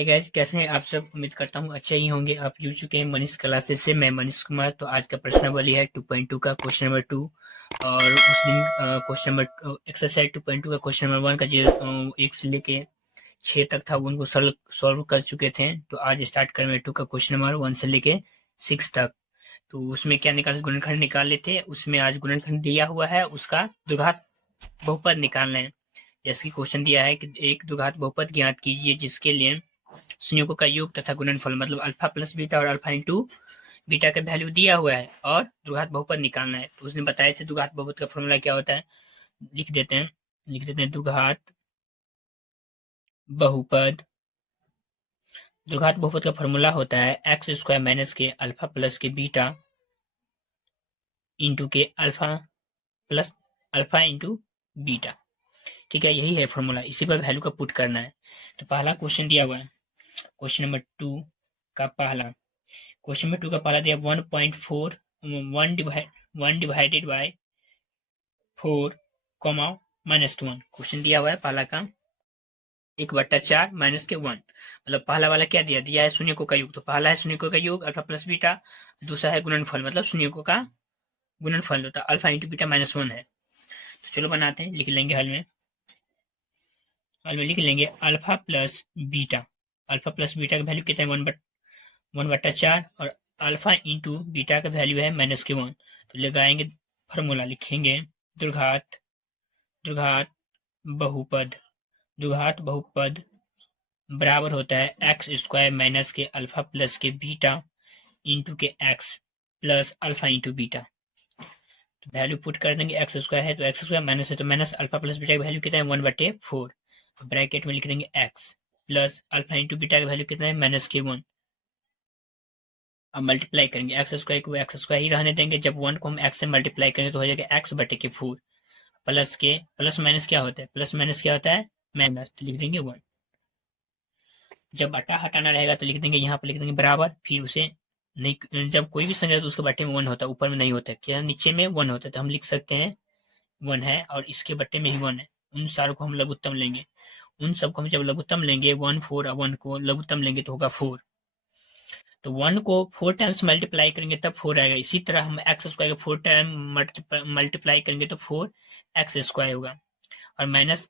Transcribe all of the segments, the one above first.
Hi guys, कैसे हैं आप सब। उम्मीद करता हूँ अच्छे ही होंगे। आप जुड़ चुके हैं मनीष क्लासेस से। मैं मनीष कुमार। तो आज का प्रश्नावली है 2.2 का क्वेश्चन नंबर 2। और उस दिन क्वेश्चन नंबर एक्सरसाइज 2.2 का क्वेश्चन नंबर 1 का जो 1 से लेके 6 तक था उनको सॉल्व कर चुके थे। तो आज स्टार्ट करें 2 का क्वेश्चन नंबर 1 से लेके 6 तक। तो उसमें क्या निकाल गुणनखंड निकाल लेते हैं। उसमें आज गुणनखंड दिया हुआ है, उसका द्विघात बहुपद निकालना है। जैसे कि क्वेश्चन दिया है कि एक द्विघात बहुपद ज्ञात कीजिए जिसके लिए संयुगों का योग तथा गुणनफल मतलब अल्फा प्लस बीटा और अल्फा इंटू बीटा का वैल्यू दिया हुआ है और द्विघात बहुपद निकालना है। तो उसने बताया था द्विघात बहुपद का फॉर्मूला क्या होता है। लिख देते हैं द्विघात बहुपद। द्विघात बहुपद का फॉर्मूला होता है एक्स स्क्वायर माइनस के अल्फा प्लस के बीटा इंटू के अल्फा इंटू बीटा। ठीक है, यही है फॉर्मूला। इसी पर वैल्यू का पुट करना है। तो पहला क्वेश्चन दिया हुआ है, क्वेश्चन नंबर 2 का पहला क्वेश्चन नंबर 2 का पहला दिया 1.4 1 डिवाइडेड बाय 4 कॉमा -1। क्वेश्चन दिया हुआ है पहला का 1/4 माइनस के 1। मतलब पहला वाला क्या दिया है शून्यकों का योग। तो पहला है शून्यकों का योग अल्फा प्लस बीटा, दूसरा है गुणनफल मतलब शून्यकों का गुणनफल होता है अल्फा इंटू बीटा -1 है। तो चलो बनाते हैं, लिख लेंगे हल में लिख लेंगे अल्फा प्लस बीटा का वैल्यू कितना है 1/4 और अल्फा इंटू बीटा का वैल्यू है -1। तो लगाएंगे फॉर्मूला, लिखेंगे द्विघात बहुपद बराबर होता है एक्स स्क्वायर माइनस के अल्फा प्लस के बीटा इंटू के x plus alpha into beta. तो वैल्यू पुट कर देंगे, एक्स स्क्वायर है तो एक्स स्क्वायर माइनस है तो माइनस अल्फा प्लस बीटा का वैल्यू कितना है 1/4। तो ब्रैकेट में लिख देंगे x plus alpha into beta का वैल्यू कितना है -1। अब मल्टीप्लाई करेंगे एक्स स्क्वायर को एक्स स्क्वायर ही रहने देंगे। जब 1 को हम एक्स से मल्टीप्लाई करेंगे तो हो जाएगा x/4। प्लस माइनस क्या होता है माइनस। तो लिख देंगे 1। जब बटा हटाना रहेगा तो लिख देंगे यहाँ पर लिख देंगे बराबर। फिर उसे नहीं, जब कोई भी संख्या तो उसके बट्टे में 1 होता है, ऊपर में नहीं होता है। क्या नीचे में 1 होता है तो हम लिख सकते हैं 1 है और इसके बट्टे में ही 1 है। उन सारों को हम लघुत्तम लेंगे। उन सबको हम जब लघुत्तम लेंगे 1 4 और 1 को लघुत्तम लेंगे तो होगा 4। तो 1 को 4 टाइम्स मल्टीप्लाई करेंगे तब 4 आएगा। इसी तरह हम एक्स स्क्वायर को 4 टाइम मल्टीप्लाई करेंगे तो 4 एक्स स्क्वायर होगा। और माइनस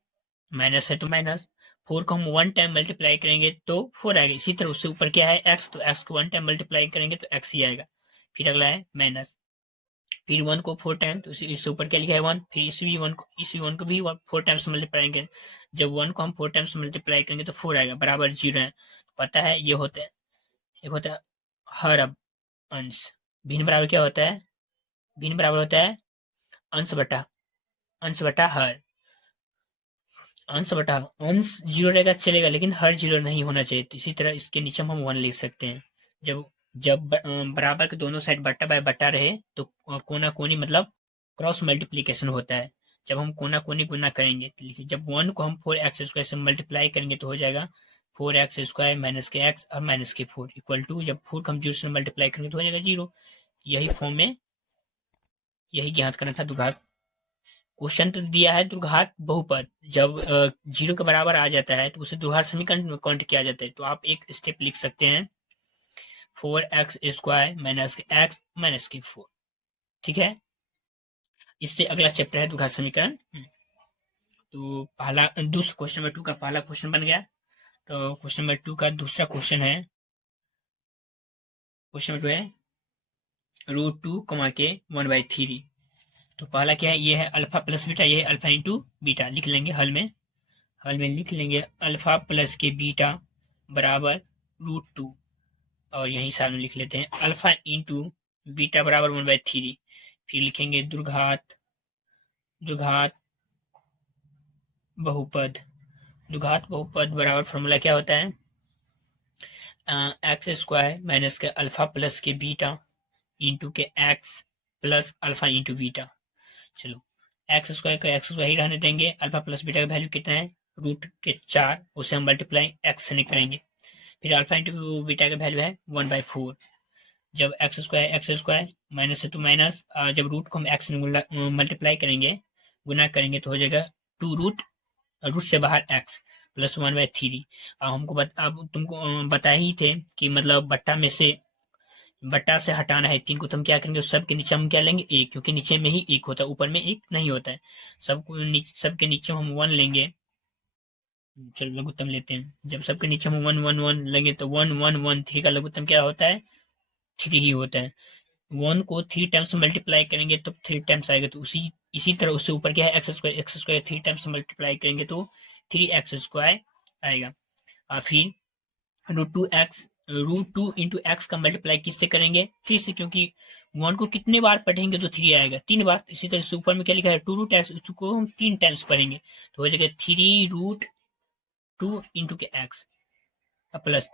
है तो माइनस 4 को हम 1 टाइम मल्टीप्लाई करेंगे तो 4 आएगा। इसी तरह उससे ऊपर क्या है एक्स, तो एक्स को 1 टाइम मल्टीप्लाई करेंगे तो एक्स ही आएगा। फिर अगला है माइनस, फिर 1 को 4 टाइम तो इससे ऊपर क्या लिखा है 1। फिर इसी 1 को भी 4 टाइम्स मल्टीप्लाई करेंगे। जब 1 को हम 4 टाइम्स मल्टीप्लाई करेंगे तो 4 आएगा बराबर 0 है। पता है ये होता है, एक होता है हर अंश। भिन्न बराबर क्या होता है, भिन्न बराबर होता है अंश बटा हर। अंश 0 रहेगा चलेगा लेकिन हर 0 नहीं होना चाहिए। तो इसी तरह इसके नीचे हम 1 लिख सकते हैं। जब बराबर के दोनों साइड बट्टा बाय बट्टा रहे तो कोना कोनी मतलब क्रॉस मल्टीप्लीकेशन होता है। जब हम कोना कोनी गुना करेंगे तो लिखिए जब 1 को हम 4x स्क्वायर से मल्टीप्लाई करेंगे तो हो जाएगा 4x स्क्वायर माइनस के x और माइनस के 4 इक्वल टू, जब 4 को हम 0 से मल्टीप्लाई करेंगे तो हो जाएगा 0। यही फॉर्म में यही ज्ञात करना था द्विघात। क्वेश्चन तो दिया है द्विघात बहुपद जब 0 के बराबर आ जाता है तो उसे द्विघात समीकरण में काउंट किया जाता है। तो आप एक स्टेप लिख सकते हैं 4x स्क्वायर माइनस के x माइनस के 4। ठीक है, इससे अगला चैप्टर है द्विघात समीकरण। तो पहला दूसरा क्वेश्चन नंबर 2 का पहला क्वेश्चन बन गया। तो क्वेश्चन नंबर 2 का दूसरा क्वेश्चन है, क्वेश्चन नंबर 2 है √2 के 1/3। तो पहला क्या है, ये है अल्फा प्लस बीटा, ये है अल्फा इंटू बीटा। लिख लेंगे हल में लिख लेंगे अल्फा प्लस के बीटा बराबर √2 और यही साथ में लिख लेते हैं अल्फा इंटू बीटा बराबर 1/3। फिर लिखेंगे द्विघात बहुपद बराबर फॉर्मूला क्या होता है एक्स स्क्वायर माइनस के अल्फा प्लस के बीटा इंटू के x plus alpha into beta. चलो एक्स स्क्वायर ही रहने देंगे। अल्फा प्लस बीटा का वैल्यू कितना है √4, उसे हम मल्टीप्लाई एक्स से करेंगे। फिर अल्फा इंटू बीटा का वैल्यू है 1/4। जब एक्स स्क्वायर माइनस है तो माइनस, जब रूट को हम एक्स मल्टीप्लाई करेंगे गुना करेंगे तो हो जाएगा 2 रूट से बाहर एक्स प्लस 1/3। अब अब तुमको बता ही थे कि मतलब बट्टा से हटाना है 3 को, तो हम क्या करेंगे, सब के नीचे हम क्या लेंगे, 1, क्योंकि नीचे में ही 1 होता है, ऊपर में 1 नहीं होता है। सबके नीचे हम 1 लेंगे। चलो लघुत्तम लेते हैं। जब सबके नीचे हम 1 1 1 लेंगे तो 1 1 1 3 का लघुत्तम क्या होता है, 3 ही होता है। 1 को 3 टाइम्स मल्टीप्लाई करेंगे तो 3 टाइम्स आएगा, तो इसी तरह उससे ऊपर क्या है, एक्स स्क्वायर 3 टाइम्स मल्टीप्लाई करेंगे तो 3x² आएगा। और फिर √2 का मल्टीप्लाई किससे करेंगे, 3 से, क्योंकि 1 को कितने बार पढ़ेंगे तो 3 आएगा, 3 बार। इसी तरह से ऊपर में क्या लिखा है, 2√x, उसको हम 3 टाइम्स पढ़ेंगे तो हो जाएगा 3√2 प्लस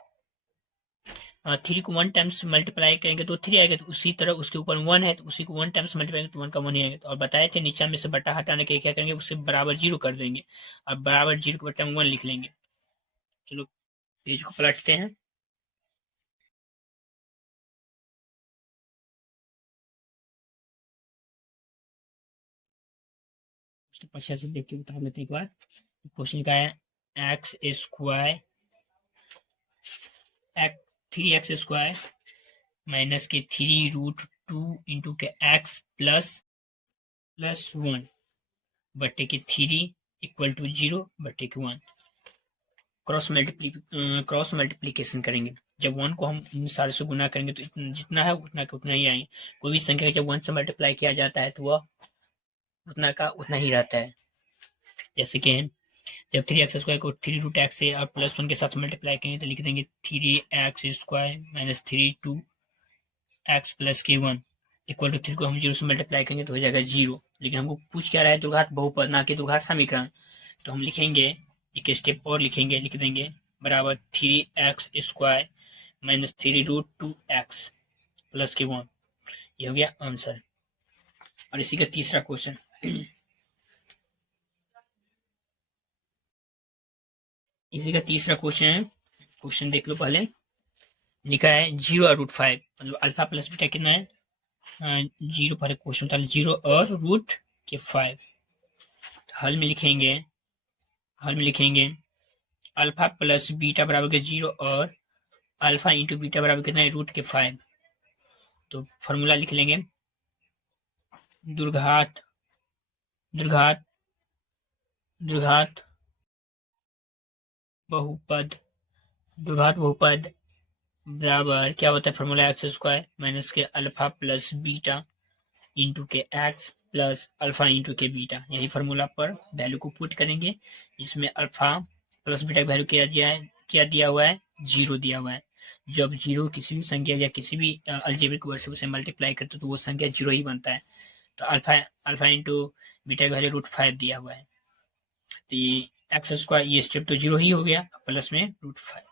3 को 1 टाइम्स मल्टीप्लाई करेंगे तो 3 आएगा, तो उसी तरह उसके ऊपर 1 है तो उसी को 1 टाइम्स मल्टीप्लाई करेंगे तो 1 का 1 ही आएगा। तो और बताए थे नीचे में से बट्टा हटाने के क्या करेंगे, उससे बराबर 0 कर देंगे, और बराबर 0 के बट्टा में 1 लिख लेंगे। चलो पेज को पलटते हैं। तो पीछे से देख के बता लेते हैं एक बार। क्वेश्चन का है x² 3x² माइनस के 3√2 के x प्लस 1 बट्टे के 3 इक्वल टू 0 बट्टे के 1। क्रॉस मल्टीप्लीकेशन करेंगे। जब 1 को हम इन सारे से गुना करेंगे तो जितना है उतना का उतना ही आएंगे। कोई भी संख्या जब 1 से मल्टीप्लाई किया जाता है तो वह उतना का उतना ही रहता है। जैसे कि जब 3x² को 3√x से और प्लस 1 के साथ मल्टीप्लाई करेंगे तो लिख देंगे 3x² माइनस 3(2)x प्लस के 1 इक्वल टू 3 को हम 0 से मल्टीप्लाई करेंगे तो हो जाएगा 0। लेकिन हमको पूछ क्या रहा है, द्विघात बहुपद ना कि द्विघात समीकरण। तो हम लिखेंगे, एक स्टेप और लिखेंगे, लिख देंगे बराबर 3x² माइनस 3√2x प्लस के 1। ये हो गया आंसर। और इसी का तीसरा क्वेश्चन, है। क्वेश्चन देख लो पहले। लिखा है 0 और √5, मतलब अल्फा प्लस बीटा कितना है, 0 पर क्वेश्चन था, 0 और √5। हल में लिखेंगे अल्फा प्लस बीटा बराबर के 0 और अल्फा इंटू बीटा बराबर कितना है, √5। तो फॉर्मूला लिख लेंगे, द्विघात बहुपद बराबर क्या होता है, फॉर्मूला x² माइनस के अल्फा प्लस बीटा इंटू के x प्लस अल्फा इंटू के बीटा। यही फॉर्मूला पर वैल्यू को पुट करेंगे, जिसमें अल्फा प्लस बीटा का वैल्यू क्या दिया हुआ है, 0 दिया हुआ है। जब 0 किसी भी संख्या या किसी भी अलजेब्रिक वर्ड से मल्टीप्लाई करते तो वो संख्या 0 ही बनता है। तो अल्फा इंटू बीटा का वैल्यू √5 दिया हुआ है, तो ये x², ये स्टेप तो 0 ही हो गया, प्लस में √5।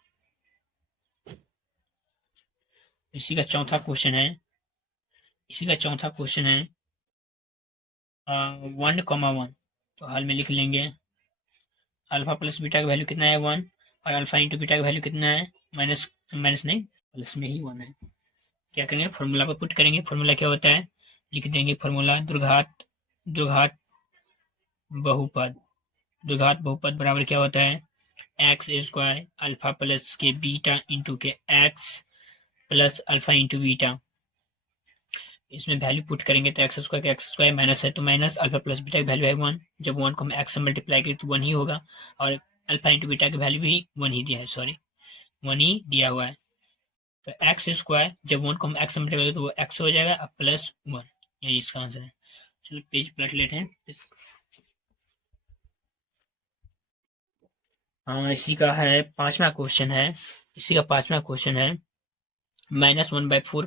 इसी का चौथा क्वेश्चन है 1,1। तो हाल में लिख लेंगे अल्फा प्लस बीटा का वैल्यू कितना है, 1, और अल्फा इंटू बीटा का वैल्यू कितना है, माइनस नहीं, प्लस में ही 1 है। क्या करेंगे, फॉर्मूला पर पुट करेंगे। फॉर्मूला क्या होता है, लिख देंगे फॉर्मूला द्विघात बहुपद बराबर क्या होता है, x² अल्फा प्लस के बीटा इंटू के x plus alpha into beta. इसमें वैल्यू पुट करेंगे तो x² माइनस है तो माइनस, अल्फा प्लस बीटा की वैल्यू है 1। जब 1 को हम x से मल्टीप्लाई करें तो 1 ही होगा, और अल्फा इंटू बीटा की वैल्यू भी 1 ही दिया है, 1 ही दिया हुआ है। तो x² जब 1 को हम x से मल्टीप्लाई करें तो वो x हो जाएगा, अब प्लस 1। यही इसका आंसर है। चलो पेज पलट लेते हैं। हाँ, इसी का पांचवा क्वेश्चन है। -1/4, -1/4,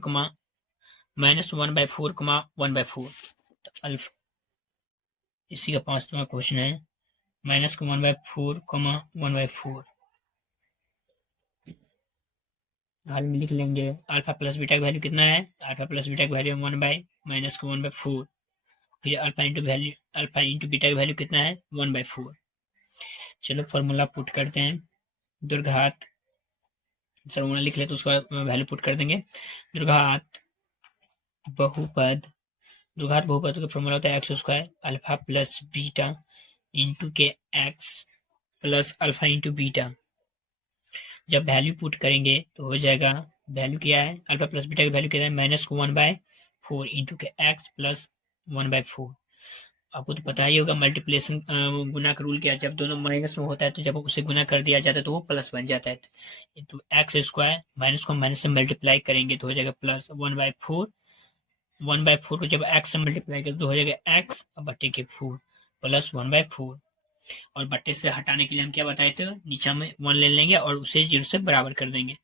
1/4। इसी का पांचवा क्वेश्चन है -1/4, 1/4। हाल में लिख लेंगे अल्फा प्लस बीटा की वैल्यू कितना है, अल्फा प्लस बीटा की वैल्यू 1/-1/4। फिर अल्फा इंटू बीटा की वैल्यू कितना है, 1/4। चलो फॉर्मूला पुट करते हैं। द्विघात फॉर्मूला लिख ले तो उसका वैल्यू पुट कर देंगे। द्विघात बहुपद का फॉर्मूला होता है x² alpha plus beta into के x plus alpha into beta. जब वैल्यू पुट करेंगे तो हो जाएगा, वैल्यू क्या है, अल्फा प्लस बीटा की वैल्यू क्या है, -1/4 इंटू के एक्स प्लस 1/4। आपको तो पता ही होगा मल्टीप्लिकेशन गुना का रूल क्या है, जब दोनों माइनस में होता है तो जब उसे गुना कर दिया जाता है तो वो प्लस बन जाता है। तो एक्स स्क्वायर माइनस को माइनस से मल्टीप्लाई करेंगे तो हो जाएगा प्लस 1/4। 1/4 को जब एक्स से मल्टीप्लाई करें तो हो जाएगा एक्स बटे के 4 प्लस 1/4। और बट्टे से हटाने के लिए हम क्या बताए थे, नीचे में 1 ले लेंगे और उसे 0 से बराबर कर देंगे।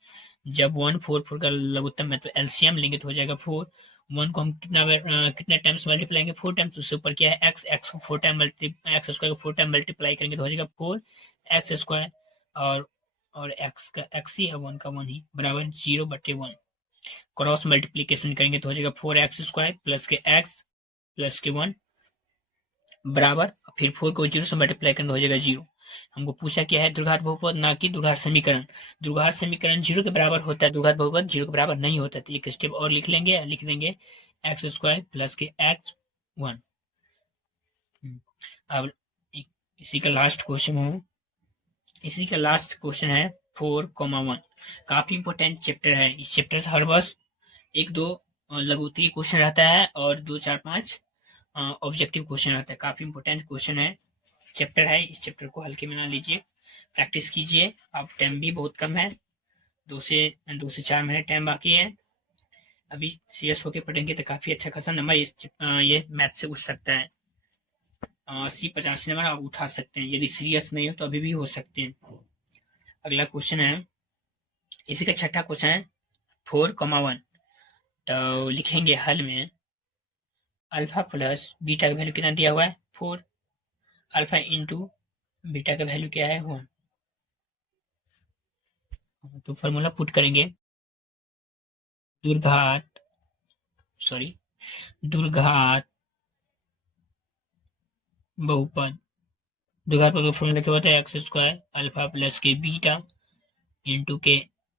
जब 1 4 4 का लघुत्तम है तो एलसीएम लेंगे तो हो जाएगा 4। 1 को हम कितने टाइम्स मल्टीप्लाई करेंगे, 4 टाइम्स। उससे ऊपर क्या है एक्स को 4 टाइम एक्स स्क्वायर को 4 टाइम मल्टीप्लाई करेंगे तो हो जाएगा 4 एक्स स्क्वायर। और एक्स का एक्स ही है, 1 का 1 ही, बराबर 0/1। क्रॉस मल्टीप्लीकेशन करेंगे तो हो जाएगा 4x स्क्वायर प्लस के एक्स प्लस के 1 बराबर, फिर 4 को 0 से मल्टीप्लाई करना हो जाएगा 0। हमको पूछा क्या है, द्विघात बहुपद ना कि द्विघात समीकरण। द्विघात समीकरण 0 के बराबर होता है, द्विघात बहुपद 0 के बराबर नहीं होता। तो एक स्टेप और लिख लेंगे, लिख देंगे एक्स स्क्वायर प्लस के एक्स 1। अब इसी का लास्ट क्वेश्चन है, इसी का लास्ट क्वेश्चन है 4,1। काफी इंपोर्टेंट चैप्टर है। इस चैप्टर से हर वर्ष 1-2 लघुत्तरीय क्वेश्चन रहता है और 2-4-5 ऑब्जेक्टिव क्वेश्चन रहता है। काफी इंपोर्टेंट क्वेश्चन है, चैप्टर है। इस चैप्टर को हल्के में ना लीजिए, प्रैक्टिस कीजिए। अब टाइम भी बहुत कम है, 2 से 4 महीने टाइम बाकी है। अभी सीरियस होके पढ़ेंगे तो काफी अच्छा खासा नंबर ये मैथ से उठ सकता है। 80-85 नंबर आप उठा सकते हैं। यदि सीरियस नहीं हो तो अभी भी हो सकते हैं। अगला क्वेश्चन है, इसी का छठा क्वेश्चन है 4,1। तो लिखेंगे हल में अल्फा प्लस बीटा का वैल्यू कितना दिया हुआ है 4, अल्फा इंटू बीटा का वैल्यू क्या है 1। तो फॉर्मूला पुट करेंगे, दुर्घात बहुपद, द्विघात बहुपद फॉर्मूला क्या होता है, एक्स स्क्वायर अल्फा प्लस के बीटा इंटू के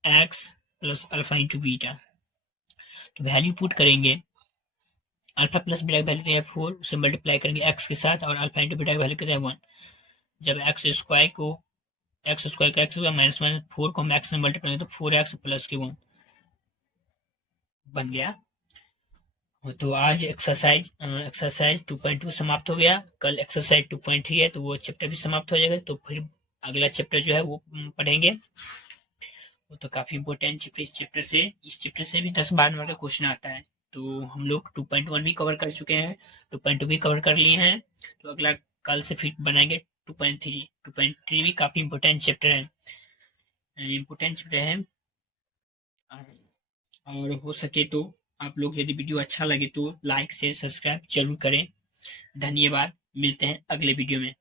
x plus alpha into beta. तो वैल्यू पुट करेंगे, अल्फा प्लस बीटा का वैल्यू क्या है 4, उसे मल्टीप्लाई करेंगे एक्स के साथ, और अल्फा इंटू बीटा का वैल्यू क्या है 1। जब एक्स स्क्वायर का एक्स माइनस 4 को हम एक्स से मल्टीप्लाई तो 4x प्लस के 1 बन गया। तो आज एक्सरसाइज 2.2 समाप्त हो गया। कल एक्सरसाइज 2.3 है तो वो चैप्टर भी समाप्त हो जाएगा। तो फिर अगला चैप्टर जो है वो पढ़ेंगे। वो तो काफी इंपोर्टेंट चैप्टर, इस चैप्टर से भी 10-12 नंबर का क्वेश्चन आता है। तो हम लोग 2.1 भी कवर कर चुके हैं, 2.2 भी कवर कर लिए हैं। तो अगला कल से फिर बनाएंगे 2.3। 2.3 भी काफी इंपोर्टेंट चैप्टर है, और हो सके तो आप लोग यदि वीडियो अच्छा लगे तो लाइक शेयर सब्सक्राइब जरूर करें। धन्यवाद, मिलते हैं अगले वीडियो में।